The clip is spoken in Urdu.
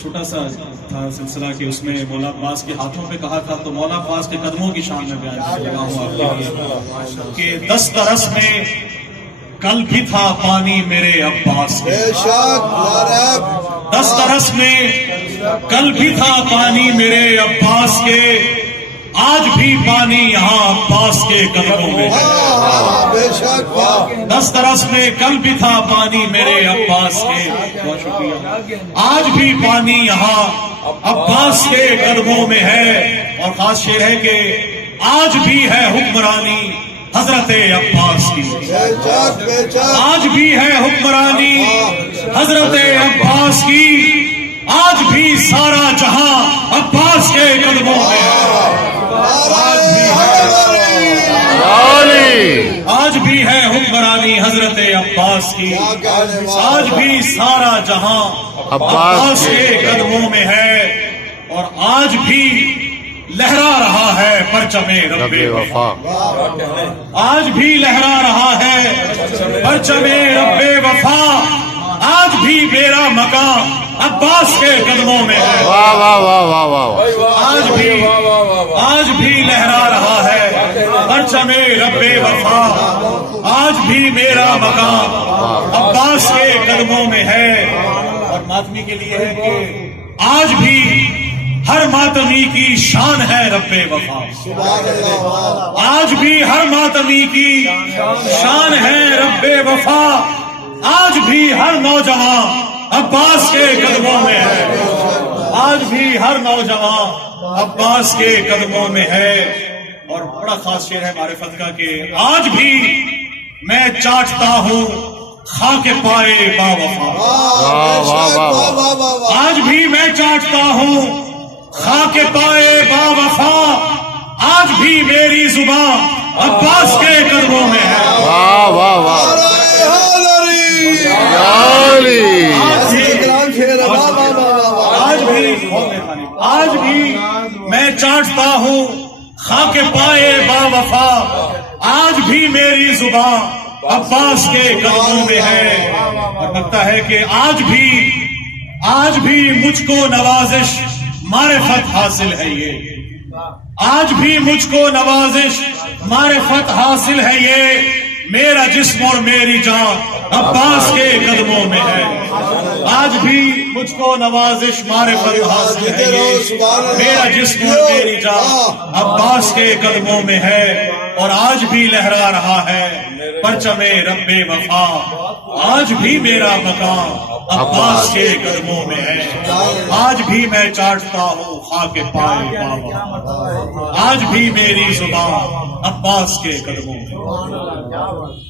چھوٹا سا تھا سلسلہ کہ اس میں مولا عباس کے ہاتھوں پہ کہا تھا، تو مولا عباس کے قدموں کی شان میں بیان کر رہا ہوں آپ کے لیے کہ دسترس میں کل بھی تھا پانی میرے عباس کے، دسترس میں کل بھی تھا پانی میرے عباس کے، آج بھی پانی یہاں عباس کے قدموں میں ہے۔ دسترس میں کل بھی تھا پانی میرے عباس کے، بہت شکریہ، آج بھی پانی یہاں عباس کے قدموں میں ہے۔ اور خاص شعر ہے کہ آج بھی ہے حکمرانی حضرت عباس کی، آج بھی ہے حکمرانی حضرت عباس کی، آج بھی سارا جہاں عباس کے قدموں میں ہے۔ آج بھی ہے حکمرانی حضرت عباس کی، آج بھی سارا جہاں عباس کے قدموں میں ہے، اور آج بھی لہرا رہا ہے پرچم رب وفا، آج بھی لہرا رہا ہے پرچم رب وفا، آج بھی میرا مقام عباس کے قدموں میں ہے۔ آج بھی لہرا رہا ہے پرچم رب وفا، آج بھی میرا مقام عباس کے قدموں میں ہے۔ اور ماتمی کے لیے ہے کہ آج بھی ہر ماتمی کی شان ہے رب وفا، آج بھی ہر ماتمی کی شان ہے رب وفا، آج بھی ہر نوجوان عباس کے قدموں میں ہے، آج بھی ہر نوجوان عباس کے قدموں میں ہے۔ اور بڑا خاص شعر ہے معرفت کا کہ آج بھی میں چاٹتا ہوں خاک پائے با وفا، آج بھی میں چاٹتا ہوں خاک پائے با وفا، آج بھی میری زبان عباس کے قدموں میں ہے۔ آج بھی میں چاٹتا ہوں خاک پائے با وفا، آج بھی میری زبان عباس کے قدموں میں ہے۔ اور لگتا ہے کہ آج بھی مجھ کو نوازش معرفت حاصل ہے، یہ آج بھی مجھ کو نوازش معرفت حاصل ہے، یہ میرا جسم اور میری جان عباس کے قدموں میں ہے۔ آج بھی مجھ کو نوازش معرفت حاصل ہے، یہ میرا جسم اور میری جان عباس کے قدموں میں ہے۔ اور آج بھی لہرا رہا ہے پرچم رب وفا، آج بھی میرا مقام عباس کے قدموں میں ہے، آج بھی میں چاٹتا ہوں خاک پائے با وفا، آج بھی میری زبان عباس کے قدموں میں ہے۔